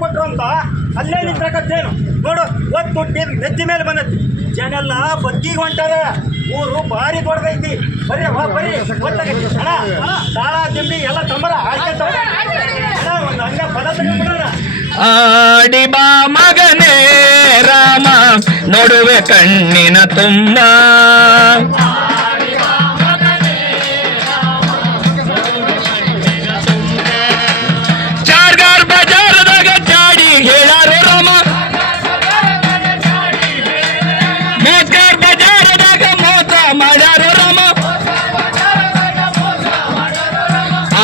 ಕೊಟ್ರು ಅಂತ ಅಲ್ಲೇ ನಿಂತಕ್ಕೇನು ನೋಡು ಒತ್ತು ನೆತ್ತಿ ಮೇಲೆ ಬಂದೈತಿ. ಜನ ಎಲ್ಲ ಬಗ್ಗಿಗೆ ಹೊಂಟಾರ. ಊರು ಭಾರಿ ದೊಡ್ಡದೈತಿ. ಬರ್ರಿ ಬರ್ರಿ ತಾಳ ತಿಂಡಿ ಎಲ್ಲ ತಂಬರ ಒಂದು ಹಂಗ ಪದ ತಗೊಂಡ್ಬಿಡೋಣ. ಆಡಿ ಬಾ ಮಗನೇ ರಾಮ ನೋಡುವೆ ಕಣ್ಣಿನ ತುಂಬ. ಚಾರ್ಗಾರ್ ಬಜಾರದಾಗ ಜಾಡಿ ಹೇಳಾರು ರಾಮ, ಮೋಸ್ಗಾರ್ ಬಜಾರದಾಗ ಮೋಸ ಮಾಡ್ಯಾರು ರಾಮ.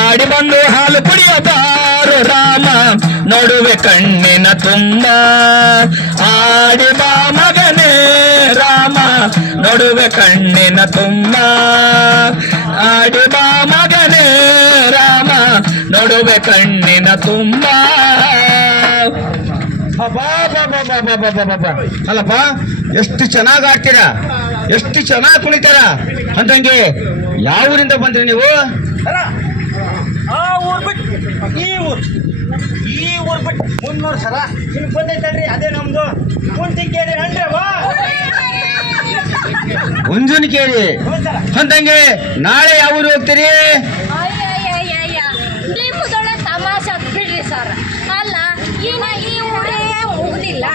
ಆಡಿ ಬಂದು ಹಾಲು ಕುಡಿಯಬಾರು ರಾಮ ನೋಡುವೆ ಕಣ್ಣಿನ ತುಂಬ. ಆಡಿ ಬಾ ಮಗನೇ ರಾಮ ನೋಡುವೆ ಕಣ್ಣಿನ ತುಂಬ. ಆಡಿ ಬಾ ಮಗನೇ ರಾಮ ನೋಡುವೆ ಕಣ್ಣಿನ ತುಂಬ. ಅಲ್ಲಪ್ಪ, ಎಷ್ಟು ಚೆನ್ನಾಗಿ ಆಡ್ತೀರಾ, ಎಷ್ಟು ಚೆನ್ನಾಗಿ ಕುಣಿತಾರ ಅಂತಂಗೆ. ಯಾವ ಊರಿಂದ ಬಂದ್ರಿ ನೀವು? ಆ ಊರ್ ಬಿಟ್ಟು ಈ ಊರ್ ಬಿಟ್ಟು 300 ಸಲ ನಿಮ್ಗೆ ಬಂದೈತಲ್ರಿ, ಅದೇ ನಮ್ದು ಕುಂತಿಕೇರಿ ಅಂದ್ರವಾ ಹುಂಜುನಕೇರಿ ಅಂತಂಗೆ. ನಾಳೆ ಯಾವ ಊರು ಹೋಗ್ತೀರಿ? ನಿಮ್ಮದೊಳ್ಳೆ ತಮಾಷೆ ಬಿಡ್ರಿ ಸರ್. ಅಲ್ಲ ಇನ್ನ ಈ ಊರೇ ಮುಗ್ದಿಲ್ಲ,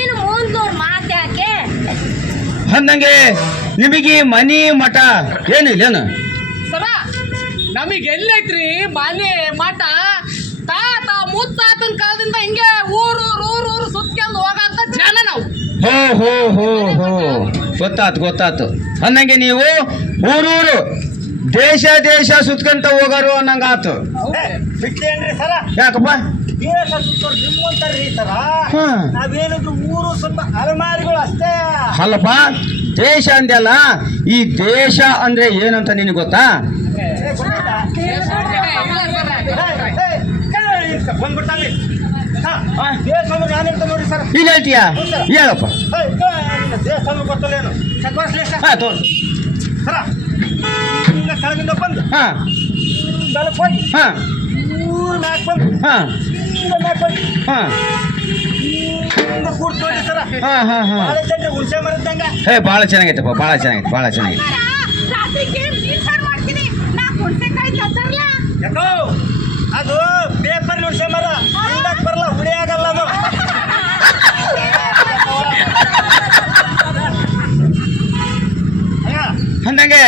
ಇನ್ನು ಮುಂದೂರ್ ಮಾತ್ಯಾಕೆ ಅಂದಂಗೆ. ನಿಮಗೆ ಮನಿ ಮಠ ಏನಿಲ್ಲೇನು? ಸರ ನಮಗೆ ಎಲ್ಲೈತ್ರಿ ಮನೆ ಮಠ? ತಾತ ಮುತ್ತಾತನ ಕಾಲದಿಂದ ಹಿಂಗೆ ಊರು ಸುತ್ಕೊಂಡು ಹೋಗಂತ ಜನ ನಾವು. ಹೋ ಗೊತ್ತಾತು. ಅಂದಂಗೆ ನೀವು ಊರೂರು ದೇಶ ಸುತ್ಕಂತ ಹೋಗಾರು ಅನ್ನಂಗಾತು. ಬಿಟ್ಟೇನ್ರಿ ಸರ? ಯಾಕಪ್ಪ? ದೇಶ ಸುತ್ತೋರು ನಿಮ್ಮಂತಾರ್ರಿ ಸರ. ನಾವೇನಿದ್ರು ಊರು ಸ್ವಲ್ಪ ಅಲಮಾರಿಗಳು ಅಷ್ಟೇ. ಅಲ್ಲಪ್ಪ, ದೇಶ ಅಂದೆಲ್ಲ, ಈ ದೇಶ ಅಂದ್ರೆ ಏನಂತ ನಿನಗೆ ಗೊತ್ತಾ? ಬಂದ್ಬಿಡ್ತಾನೆ ದೇಶ ಅಂದ್ರೆ ನಾನಿರ್ತ ನೋಡಿ ಸರ್. ಇಲ್ಲ ಹೇಳ್ತೀಯಾ? ಹೇಳಪ್ಪ. ದೇಶ ಅಂದ್ರೆ ಗೊತ್ತಲ್ಲೇನು? ತೋರ್. ಸರ ಈಗ ಕೆಳಗಿಂದ ಬಂದು ಬೆಳಕ್ ಹೋಗಿ ಊರ್ ಮ್ಯಾಕ್ ಬಂದು ಮ್ಯಾಕ್ ಬಂದು ಕೂಡ್ತು ನೋಡಿ ಸರ. ಭಾಳ ಜನರು ಹುಣಸೆ ಮರದಂಗ. ಭಾಳ ಚೆನ್ನಾಗೈತಪ್ಪ, ಭಾಳ ಚೆನ್ನಾಗೈತೆ. ರಾತ್ರಿಗೆ ಮೀನ್ ಸಾರು ಮಾಡ್ತೀನಿ, ನಾ ಹುಣಸೆಕಾಯಿ ತರ್ಲ. ಯಾಕೋ ಅದು ಪೇಪರ್ ಹುಣಸೆ ಮರ, ಉಳ್ಳಕ್ ಬರಲ್ಲ, ಹುಳಿ ಆಗಲ್ಲ ಅದು. ಅಂದಂಗೆ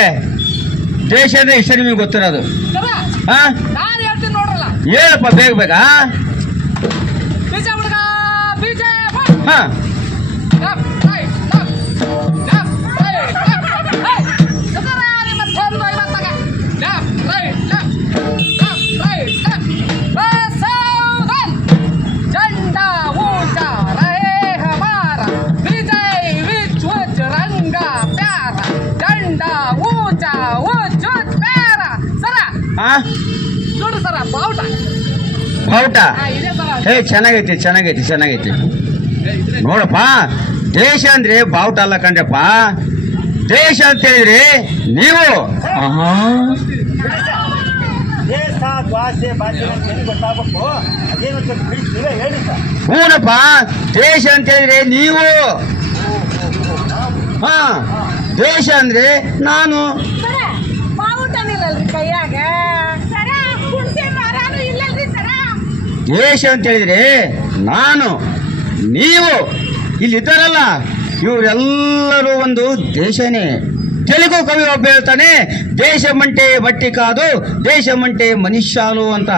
ದೇಶ ಅಂದ್ರೆ ಇಷ್ಟ ನಿಮಗೆ ಗೊತ್ತಿರೋದು. ಹಾ, ನಾನು ಹೇಳ್ತೀನಿ ನೋಡ್ರಲ್ಲ. ಹೇಳಪ್ಪ ಬೇಗ. ಬೀಜ ಹುಡುಗ ಬೀಜ. ಹಾ, ನೋಡ್ರಿ ಸರ ಬಾವುಟ. ಇದೆ ಸರ. ಚೆನ್ನಾಗೈತಿ. ನೋಡಪ್ಪ, ದೇಶ ಅಂದ್ರೆ ಬಾವುಟ ಅಲ್ಲ ಕಂಡ್ರಪ್ಪ. ದೇಶ ಅಂತ ಹೇಳಿದ್ರೆ ನೀವು. ದೇಶ ಭಾಷೆ ಅಂತ ಏನು ಗೊತ್ತಾಗಬೇಕು, ಅದೇನು ಬಿಡಿಸ್ತೀವೇ ಹೇಳಿ ಸರ್. ಹೂನಪ್ಪ, ದೇಶ ಅಂತ ಹೇಳಿದ್ರೆ ನೀವು. ಹಾ, ದೇಶ ಅಂದ್ರೆ ನಾನು. ಸರ ಬಾವುಟನಿಲ್ಲಲ್ರಿ ಕೈಯಾಗ. ಸರ ಹುಣಸೆ ಮರನೂ ಇಲ್ಲಲ್ರಿ ಸರ. ದೇಶ ಅಂತ ಹೇಳಿದ್ರೆ ನಾನು, ನೀವು. ಇಲ್ಲಿದ್ದಾರಲ್ಲ ಇವರೆಲ್ಲರೂ ಒಂದು ದೇಶನೇ. ತೆಲುಗು ಕವಿ ಒಬ್ಬ ಹೇಳ್ತಾನೆ, ದೇಶ ಮಂಟೆ ಬಟ್ಟಿ ಕಾದು ದೇಶ ಮಂಟೆ ಮನುಷ್ಯನು ಅಂತ.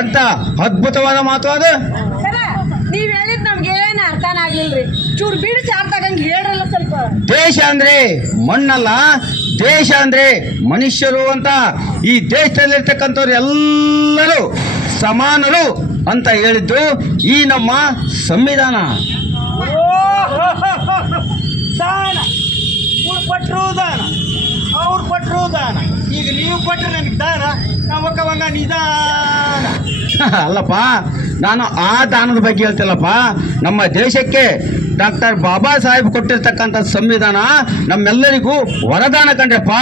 ಎಂತ ಅದ್ಭುತವಾದ ಮಾತು ಅದು. ಸರ ನೀವ್ ಹೇಳಿದ್ ನಮ್ಗೆ ಏನು ಅರ್ಥನ ಆಗ್ಲಿಲ್ರಿ. ಚೂರು ಬಿಡಿಸಿ ಅರ್ಥಗಂಗೆ ಹೇಳ್ರಲ್ಲ ಸ್ವಲ್ಪ. ದೇಶ ಅಂದ್ರೆ ಮಣ್ಣಲ್ಲ, ದೇಶ ಅಂದ್ರೆ ಮನುಷ್ಯರು ಅಂತ. ಈ ದೇಶದಲ್ಲಿರ್ತಕ್ಕಂಥವ್ರು ಎಲ್ಲರೂ ಸಮಾನರು ಅಂತ ಹೇಳಿದ್ದು ಈ ನಮ್ಮ ಸಂವಿಧಾನ. ದಾನ ಇವ್ರು ಕೊಟ್ಟರು ದಾನ, ಅವ್ರು ಕೊಟ್ಟರು ದಾನ. ಈಗ ನೀವು ಕೊಟ್ಟರೆ ನನಗೆ ದಾನ, ನಾವು ಒಕ್ಕವಂಗ ನಿಧಾನ. ಅಲ್ಲಪ್ಪ, ನಾನು ಆ ದಾನದ ಬಗ್ಗೆ ಹೇಳ್ತಿಲ್ಲಪ್ಪ. ನಮ್ಮ ದೇಶಕ್ಕೆ ಡಾಕ್ಟರ್ ಬಾಬಾ ಸಾಹೇಬ್ ಕೊಟ್ಟಿರ್ತಕ್ಕಂಥ ಸಂವಿಧಾನ ನಮ್ಮೆಲ್ಲರಿಗೂ ವರದಾನ ಕಂಡ್ರಪ್ಪ.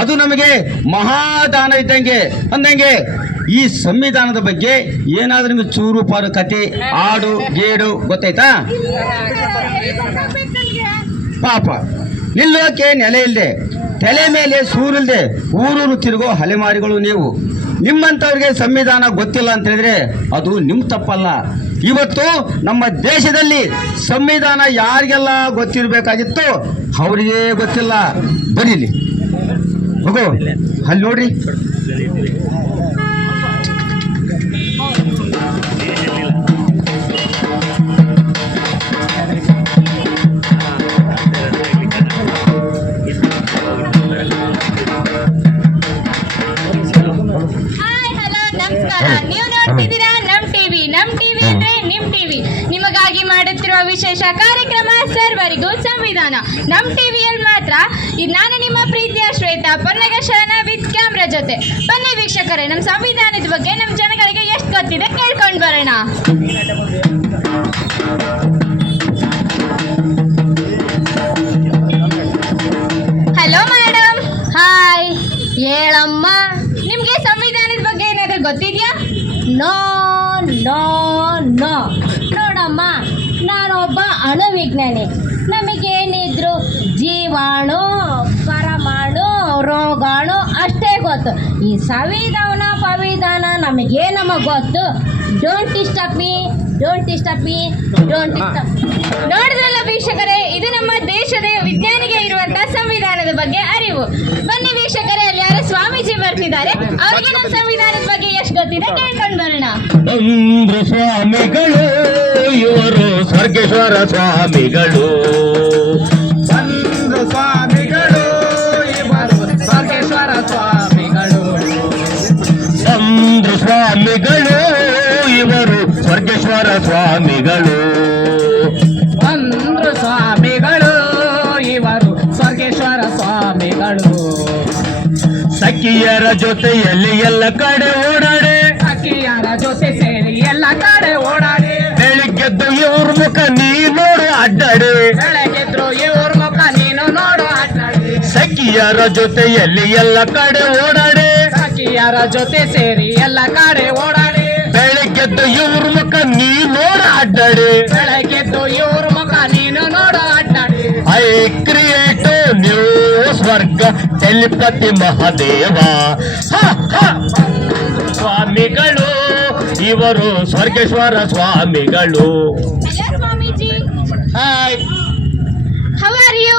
ಅದು ನಮಗೆ ಮಹಾದಾನ ಇದ್ದಂಗೆ. ಅಂದಂಗೆ ಈ ಸಂವಿಧಾನದ ಬಗ್ಗೆ ಏನಾದ್ರೂ ನಿಮಗೆ ಚೂರು ಪಾರು ಕತೆ ಹಾಡು ಗೇಡು ಗೊತ್ತಾಯ್ತಾ? ಪಾಪ ನಿಲ್ಲೋಕೆ ನೆಲೆ ಇಲ್ಲದೆ ತಲೆ ಮೇಲೆ ಸೂರಿಲ್ದೆ ಊರೂರು ತಿರುಗೋ ಅಲೆಮಾರಿಗಳು ನೀವು. ನಿಮ್ಮಂಥವ್ರಿಗೆ ಸಂವಿಧಾನ ಗೊತ್ತಿಲ್ಲ ಅಂತ ಹೇಳಿದ್ರೆ ಅದು ನಿಮ್ಮ ತಪ್ಪಲ್ಲ. ಇವತ್ತು ನಮ್ಮ ದೇಶದಲ್ಲಿ ಸಂವಿಧಾನ ಯಾರಿಗೆಲ್ಲ ಗೊತ್ತಿರಬೇಕಾಗಿತ್ತು ಅವರಿಗೆ ಗೊತ್ತಿಲ್ಲ. ಬರೀಲಿ ಹೋಗೋ ಅಲ್ಲಿ ನೋಡ್ರಿ. ಹಾಯ್ ಹಲೋ ನಮಸ್ಕಾರ. ನೀವು ನೋಡ್ತಿದ್ದೀರಾ ನಮ್ ಟಿವಿ. ನಮ್ ಟಿವಿ ಅಂದ್ರೆ ನಿಮ್ ಟಿವಿ. ನಿಮಗಾಗಿ ಮಾಡುತ್ತಿರುವ ವಿಶೇಷ ಕಾರ್ಯಕ್ರಮ ಸರ್ವರಿಗೂ ಸಂವಿಧಾನ. ನಮ್ ಟಿವಿಯಲ್ಲಿ ಮಾತ್ರ. ಇದು ನಾನು ನಿಮ್ಮ ಪ್ರೀತಿಯ ಶ್ವೇತಾ ಪನ್ನಗಶರಣ ವಿತ್ ಕ್ಯಾಮ್ರಾ ಜೊತೆ. ಬನ್ನಿ ವೀಕ್ಷಕರೇ, ನಮ್ಮ ಸಂವಿಧಾನದ ಬಗ್ಗೆ ನಮ್ಮ ಜನಗಳಿಗೆ ಎಷ್ಟು ಗೊತ್ತಿದೆ ಕೇಳ್ಕೊಂಡು ಬರೋಣ. Hello madam. ಹಾಯ್. ಹೇಳಮ್ಮ, ನಿಮಗೆ ಸಂವಿಧಾನದ ಬಗ್ಗೆ ಏನಾದರೂ ಗೊತ್ತಿದೆಯಾ? No no no. ನೋಡಮ್ಮ, ನಾನೊಬ್ಬ ಅಣುವಿಜ್ಞಾನಿ. ನಮಗೇನಿದ್ರು ಜೀವಾಣು, ಪರಮಾಣು, ರೋಗಾಣು ಅಷ್ಟೇ ಗೊತ್ತು. ಈ ಸಂವಿಧಾನ ನಮಗೆ ಗೊತ್ತು. Don't disturb me, don't disturb me, don't disturb. ನೋಡಿದ್ರಲ್ಲ ವೀಕ್ಷಕರೇ, ಇದು ನಮ್ಮ ದೇಶದ ವಿಜ್ಞಾನಿಗೆ ಇರುವಂತಹ ಸಂವಿಧಾನದ ಬಗ್ಗೆ ಅರಿವು. ಬನ್ನಿ ವೀಕ್ಷಕರೇ, ಅಲ್ಲಿ ಯಾರು ಸ್ವಾಮೀಜಿ ಬರ್ತಿದ್ದಾರೆ, ಅವರಿಗೆ ನಮ್ಮ ಸಂವಿಧಾನದ ಬಗ್ಗೆ ಎಷ್ಟು ಗೊತ್ತಿದೆ ಕೇಳ್ಕೊಂಡು ಬರೋಣ. ಚಂದ್ರ ಸ್ವಾಮಿಗಳು ಇವರು ಸ್ವರ್ಗೇಶ್ವರ ಸ್ವಾಮಿಗಳು. ಚಂದ್ರ ಸ್ವಾಮಿಗಳು ಇವರು ಸ್ವರ್ಗೇಶ್ವರ ಸ್ವಾಮಿಗಳು. ಚಂದ್ರ ಸ್ವಾಮಿಗಳು ಇವರು ಸ್ವರ್ಗೇಶ್ವರ ಸ್ವಾಮಿಗಳು. ಚಂದ್ರ ಸ್ವಾಮಿಗಳು ಇವರು ಸ್ವರ್ಗೇಶ್ವರ ಸ್ವಾಮಿಗಳು. ಸಖಿಯರ ಜೊತೆಯಲ್ಲಿ ಎಲ್ಲ ಕಡೆ ಓಡಾಡೆ, ಸಖಿಯರ ಜೊತೆ ಸೇರಿ ಎಲ್ಲ ಕಡೆ ಓಡಾಡಿ, ಬೆಳಿಗ್ಗೆದ್ದು ಇವ್ರ ಮುಖ ನೀ ನೋಡು ಅಡ್ಡಾಡೆ. ಬೆಳಗಿದ್ರು ಇವ್ರ ಮುಖ ನೀನು ನೋಡು ಅಡ್ಡಾಡಿ. ಸಖಿಯರ ಜೊತೆಯಲ್ಲಿ ಎಲ್ಲ ಕಡೆ ಓಡಾಡೆ, ಸಖಿಯರ ಜೊತೆ ಸೇರಿ ಎಲ್ಲ ಕಡೆ ಓಡಾಡಿ, ಬೆಳಿಗ್ಗೆದ್ದು ಇವ್ರ ಮುಖ ನೀ ನೋಡು ಅಡ್ಡಾಡೆ. ಬೆಳಗಿದ್ದು ಇವ್ರ ಮುಖ ನೀನು ನೋಡು ಅಡ್ಡಾಡಿ. ಐ ಕ್ರಿಯೇಟ್ ನ್ಯೂ ಸ್ವರ್ಗ ಟೆಲಿಪತಿ ಮಹಾದೇವ. ಸ್ವಾಮಿಗಳು ಇವರು ಸ್ವರ್ಗೇಶ್ವರ ಸ್ವಾಮಿಗಳು. ಹಲೋ ಸ್ವಾಮೀಜಿ. Hi, how are you?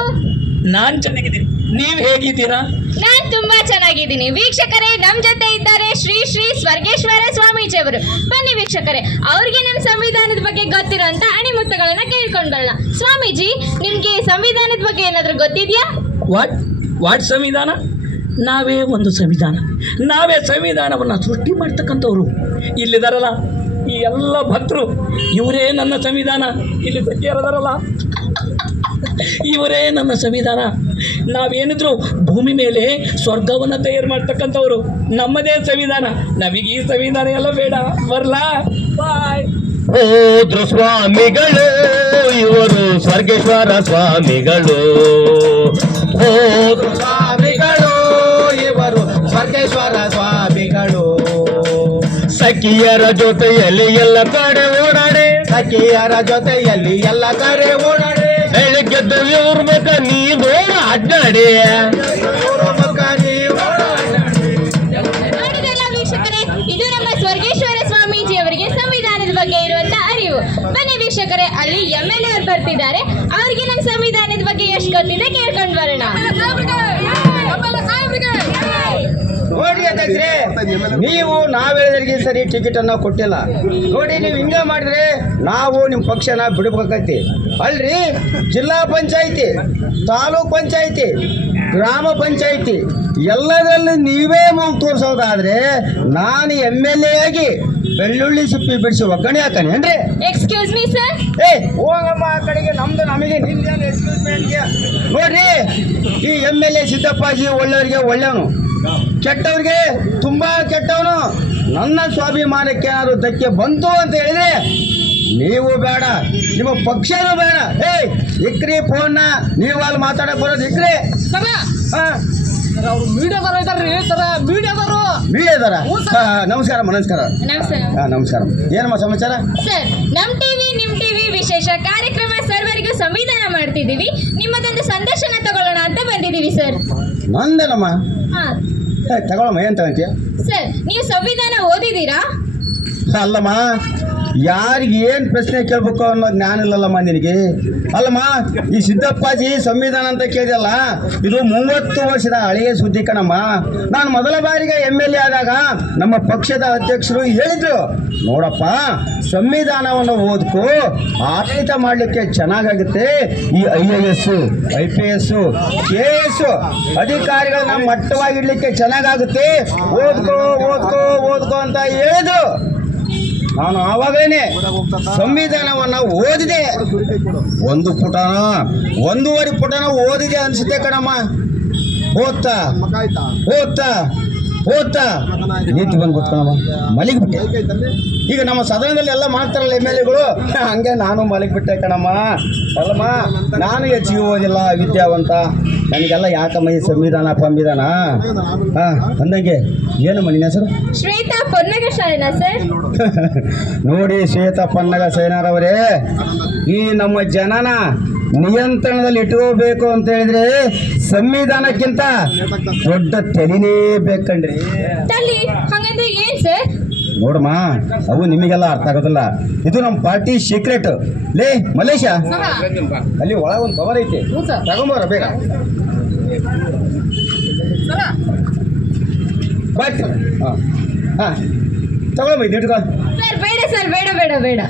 ನಾನ್ ಚೆನ್ನಾಗಿದ್ದೀನಿ, ನೀವ್ ಹೇಗಿದ್ದೀರಾ? ನಾನ್ ತುಂಬಾ ಚೆನ್ನಾಗಿದ್ದೀನಿ. ವೀಕ್ಷಕರೇ, ನಮ್ ಜೊತೆ ಇದ್ದಾರೆ ಶ್ರೀ ಶ್ರೀ ಸ್ವರ್ಗೇಶ್ವರ ಸ್ವಾಮೀಜಿ ಅವರು. ಬನ್ನಿ ವೀಕ್ಷಕರೇ, ಅವ್ರಿಗೆ ನಮ್ಮ ಸಂವಿಧಾನದ ಬಗ್ಗೆ ಗೊತ್ತಿರೋಂತ ಅಣಿಮುತ್ತಗಳನ್ನ ಕೇಳ್ಕೊಂಡು ಬರೋಣ. ಸ್ವಾಮೀಜಿ, ನಿಮ್ಗೆ ಸಂವಿಧಾನದ ಬಗ್ಗೆ ಏನಾದ್ರೂ ಗೊತ್ತಿದ್ಯಾ? ವಾಟ್ ಸಂವಿಧಾನ? ನಾವೇ ಒಂದು ಸಂವಿಧಾನ. ನಾವೇ ಸಂವಿಧಾನವನ್ನು ಸೃಷ್ಟಿ ಮಾಡ್ತಕ್ಕಂಥವ್ರು. ಇಲ್ಲಿದಾರಲ್ಲ ಈ ಎಲ್ಲ ಭಕ್ತರು, ಇವರೇ ನನ್ನ ಸಂವಿಧಾನ. ಇಲ್ಲಿ ಸಖಿಯರದಾರಲ್ಲ, ಇವರೇ ನನ್ನ ಸಂವಿಧಾನ. ನಾವೇನಿದ್ರು ಭೂಮಿ ಮೇಲೆ ಸ್ವರ್ಗವನ್ನು ತಯಾರು ಮಾಡ್ತಕ್ಕಂಥವ್ರು. ನಮ್ಮದೇ ಸಂವಿಧಾನ. ನಮಗೆ ಈ ಸಂವಿಧಾನ ಎಲ್ಲ ಬೇಡ. ಬರ್ಲಾ? ಬಾಯ್. ಹೋದ್ರು ಸ್ವಾಮಿಗಳು ಇವರು ಸ್ವರ್ಗೇಶ್ವರ ಸ್ವಾಮಿಗಳು. ಹೋದ್ರು ಸ್ವಾಮಿಗಳು ಇವರು ಸ್ವರ್ಗೇಶ್ವರ ಸ್ವಾಮಿಗಳು. ಸಖಿಯರ ಜೊತೆಯಲ್ಲಿ ಎಲ್ಲ ಕಡೆ ಓಡಾಡೆ, ಸಖಿಯರ ಜೊತೆಯಲ್ಲಿ ಎಲ್ಲ ಕಡೆ ಓಡಾಡಿ, ಬೆಳಗ್ಗೆದ್ದು ಇವ್ರ ಮುಖ ನೀ ನೋಡು ಅಡ್ಡಾಡಿ. ಇವ್ರ ಮುಖ ನೀವು ನೋಡಿದ್ರಲ್ಲ ವೀಕ್ಷಕರೇ, ಇದು ನಮ್ಮ ಸ್ವರ್ಗೇಶ್ವರ ಸ್ವಾಮೀಜಿ ಅವರಿಗೆ ಸಂವಿಧಾನದ ಬಗ್ಗೆ ಇರುವಂತ ಅರಿವು. ಬನ್ನಿ ವೀಕ್ಷಕರೇ, ಅಲ್ಲಿ MLA ಅವ್ರು ಬರ್ತಿದ್ದಾರೆ, ಅವ್ರಿಗೆ ನಮ್ಮ ಸಂವಿಧಾನದ ಬಗ್ಗೆ ಎಷ್ಟು ಗೊತ್ತಿದೆ ಕೇಳ್ಕೊಂಡು ಬರೋಣ. ನೋಡಿ ಅಧ್ಯಕ್ಷರೇ, ನೀವು ನಾವೆಲ್ಲರಿಗೆ ಸರಿ ಟಿಕೆಟ್ ಅನ್ನ ಕೊಟ್ಟಿಲ್ಲ. ನೋಡಿ, ನೀವು ಹಿಂಗೆ ಮಾಡಿದ್ರೆ ನಾವು ನಿಮ್ಮ ಪಕ್ಷನ ಬಿಡ್ಬೇಕೈತಿ. ಅಲ್ರಿ, ಜಿಲ್ಲಾ ಪಂಚಾಯಿತಿ, ತಾಲೂಕ್ ಪಂಚಾಯಿತಿ, ಗ್ರಾಮ ಪಂಚಾಯಿತಿ ಎಲ್ಲದರಲ್ಲೂ ನೀವೇ ಮೂಗು ತೋರಿಸೋದಾದ್ರೆ ನಾನು MLA ಆಗಿ ಬೆಳ್ಳುಳ್ಳಿ ಸಿಪ್ಪಿ ಬಿಡಿಸಿ ಒಗ್ಗಣೆ ಹಾಕಣೇನ್ರಿ? Excuse me sir. ಹೋಗಮ್ಮ ಆ ಕಡೆಗೆ, ನಮ್ದು ನಮಗೆ ನಿಮ್ದೇನು ಎಕ್ಸ್ಕ್ಯೂಸ್ಮೆಂಟ್ಗೆ. ನೋಡ್ರಿ, ಈ MLA ಸಿದ್ದಪ್ಪಾಜಿ ಒಳ್ಳೆಯವ್ರಿಗೆ ಒಳ್ಳೆಯವನು, ಕೆಟ್ಟವ್ರಿಗೆ ತುಂಬಾ ಕೆಟ್ಟವನು. ನನ್ನ ಸ್ವಾಭಿಮಾನಕ್ಕೆ ಏನಾದ್ರು ಧಕ್ಕೆ ಬಂತು ಅಂತ ಹೇಳಿದ್ರೆ ನೀವು ಬೇಡ, ನಿಮ್ಮ ಪಕ್ಷನೂ ಬೇಡ. ಇಕ್ರಿ ಫೋನ್ನ, ನೀವು ಅಲ್ಲಿ ಮಾತಾಡಕ್ ಬರೋದು ಇಕ್ರಿ. ಸಭಾ, ಹಾ, ಅವ್ರು ಮೀಡಿಯಾದವ್ರು ಇದಾರ್ರಿ ಸರ ಮೀಡಿಯಾದವರು. ಮೀಡಿಯಾದಾರ? ನಮಸ್ಕಾರ ನಮಸ್ಕಾರ. ನಮಸ್ಕಾರ ನಮಸ್ಕಾರ. ಏನಮ್ಮ ಸಮಾಚಾರ? ಸರ್ ನಿಮ್ ಟಿವಿ ವಿಶೇಷ ಕಾರ್ಯಕ್ರಮ ಸರ್ವರಿಗೂ ಸಂವಿಧಾನ ಮಾಡ್ತಿದೀವಿ. ನಿಮ್ಮದೊಂದು ಸಂದರ್ಶನ ತಗೊಳ್ಳೋಣ ಅಂತ ಬಂದಿದೀವಿ ಸರ್. ನಂದೇನಮ್ಮ? ಹಾ ತಗೊಳಮ್ಮ, ಏನು ತಗೊಂತೀಯ? ಸರ್ ನೀವು ಸಂವಿಧಾನ ಓದಿದ್ದೀರಾ? ಅಲ್ಲಮ್ಮ, ಯಾರಿಗೆ ಏನು ಪ್ರಶ್ನೆ ಕೇಳ್ಬೇಕು ಅನ್ನೋ ಜ್ಞಾನ ಇಲ್ಲಲ್ಲಮ್ಮ ನಿನಗೆ. ಅಲ್ಲಮ್ಮ, ಈ ಸಿದ್ದಪ್ಪಾಜಿ ಸಂವಿಧಾನ ಅಂತ ಕೇಳಿದಲ್ಲ, ಇದು 30 ವರ್ಷದ ಹಳೆಯ ಸುದ್ದಿ ಕಣಮ್ಮ. ನಾನು ಮೊದಲ ಬಾರಿಗೆ MLA ಆದಾಗ ನಮ್ಮ ಪಕ್ಷದ ಅಧ್ಯಕ್ಷರು ಹೇಳಿದ್ರು, ನೋಡಪ್ಪ ಸಂವಿಧಾನವನ್ನು ಓದ್ಕೋ, ಆಡಳಿತ ಮಾಡಲಿಕ್ಕೆ ಚೆನ್ನಾಗಾಗುತ್ತೆ. ಈ IAS IPS KS ಅಧಿಕಾರಿಗಳನ್ನ ಮಟ್ಟವಾಗಿಡ್ಲಿಕ್ಕೆ ಚೆನ್ನಾಗಾಗುತ್ತೆ, ಓದ್ಕೋ ಓದ್ಕೋ ಓದ್ಕೋ ಅಂತ ಹೇಳಿದ್ರು. ನಾನು ಆವಾಗಲೇ ಸಂವಿಧಾನವನ್ನು ಓದಿದೆ. 1 ಪುಟನ 1.5 ಪುಟನ ಓದಿದೆ ಅನಿಸುತ್ತೆ ಕಣಮ್ಮ. ಓದ್ತಾ ನೀತಿ ಬಂದ್ಬಿಟ್ಟು ಕಣಮ್ಮ, ಮಲಗಿಬಿಟ್ಟೆ. ಈಗ ನಮ್ಮ ಸದನದಲ್ಲಿ ಎಲ್ಲ ಮಾಡ್ತಾರಲ್ಲ MLAಗಳು, ಹಂಗೆ ನಾನು ಮಲಗಿಬಿಟ್ಟೆ ಕಣಮ್ಮ. ಅಲ್ಲಮ್ಮ, ನಾನು ಹೆಚ್ಚಿಗೆ ಓದಿಲ್ಲ, ವಿದ್ಯಾವಂತ. ನನಗೆಲ್ಲ ಯಾಕಮ್ಮ ಈ ಸಂವಿಧಾನ ಪಂವಿಧಾನ? ಅಂದಂಗೆ ಏನಮ್ಮ ನಿನ್ನ ಹೆಸರು? ಶ್ವೇತಾ ಪೊನ್ನಗ ಶಾಲೆನಾ ಸರ್? ನೋಡಿ ಶ್ವೇತಾ ಪನ್ನಗ ಸೇನಾರವರೇ, ಈ ನಮ್ಮ ಜನನ ನಿಯಂತ್ರಣದಲ್ಲಿ ಇಟ್ಕೋಬೇಕು ಅಂತ ಹೇಳಿದ್ರೆ ಸಂವಿಧಾನಕ್ಕಿಂತ ದೊಡ್ಡ ತಲೆನೇ ಬೇಕಂಡ್ರಿ. ತಲ್ಲಿ ಹಂಗಂದ್ರೆ ಏನ್ ಸರ್? ನೋಡಮ್ಮ, ಅವು ನಿಮಗೆಲ್ಲ ಅರ್ಥ ಆಗೋದಿಲ್ಲ. ಇದು ನಮ್ಮ ಪಾರ್ಟಿ ಸೀಕ್ರೆಟ್. ಲೇ ಮಲೇಶ, ಅಲ್ಲಿ ಒಳಗೆ ಒಂದು ಕವರ್ ಐತಿ, ತಗೊಂಬಾರ ಬೇಗ. ಬಾಯ್ತು. ಹಾಂ ತಗೊಳಮ್ಮ, ಇದು ಇಟ್ಕೊ. ಸರ್ ಬೇಡ ಸರ್, ಬೇಡ ಬೇಡ ಬೇಡ.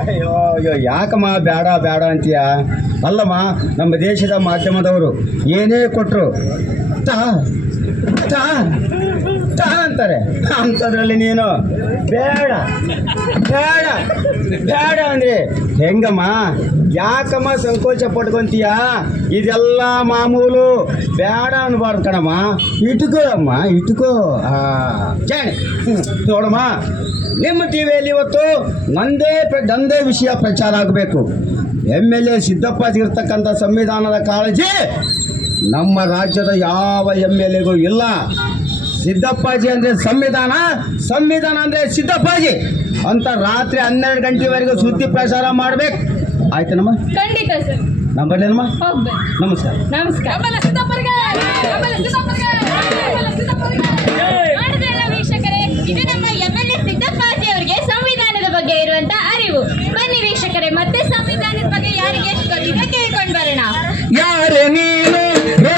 ಅಯ್ಯೋ ಯಾಕಮ್ಮ ಬೇಡ ಬೇಡ ಅಂತೀಯ? ಅಲ್ಲಮ್ಮ, ನಮ್ಮ ದೇಶದ ಮಾಧ್ಯಮದವರು ಏನೇ ಕೊಟ್ಟರು ತಾ ತಾ ತಾ ಅಂತಾರೆ. ಅಂಥದ್ರಲ್ಲಿ ನೀನು ಬೇಡ ಬೇಡ ಬೇಡ ಅಂದರೆ ಹೆಂಗಮ್ಮ? ಯಾಕಮ್ಮ ಸಂಕೋಚ ಪಟ್ಕೊಂತೀಯ? ಇದೆಲ್ಲ ಮಾಮೂಲು. ಬೇಡ ಅನ್ಬಾರ್ದು ಕಣಮ್ಮ. ಇಟ್ಕೋ ಅಮ್ಮ, ಇಟ್ಕೋ. ಜಾಣೆ ನೋಡಮ್ಮ, ನಿಮ್ಮ ಟಿವಿಯಲ್ಲಿ ಇವತ್ತು ನಂದೇ ವಿಷಯ ಪ್ರಚಾರ ಆಗಬೇಕು. MLA ಸಿದ್ದಪ್ಪಾಜಿಗಿರ್ತಕ್ಕಂಥ ಸಂವಿಧಾನದ ಕಾಳಜಿ ನಮ್ಮ ರಾಜ್ಯದ ಯಾವ MLAಗೂ ಇಲ್ಲ. ಸಿದ್ದಪ್ಪಾಜಿ ಅಂದರೆ ಸಂವಿಧಾನ, ಸಂವಿಧಾನ ಅಂದರೆ ಸಿದ್ದಪ್ಪಾಜಿ ಅಂತ ರಾತ್ರಿ 12 ಗಂಟೆವರೆಗೂ ಸುದ್ದಿ ಪ್ರಚಾರ ಮಾಡಬೇಕು. ಆಯ್ತನಮ್ಮ? ಖಂಡಿತ ಸರ್. ನಂಬರ್ಲೇನಮ್ಮ? ಹೋಗ್ಬೇಕು. ನಮಸ್ಕಾರ. ನಮಸ್ಕಾರ.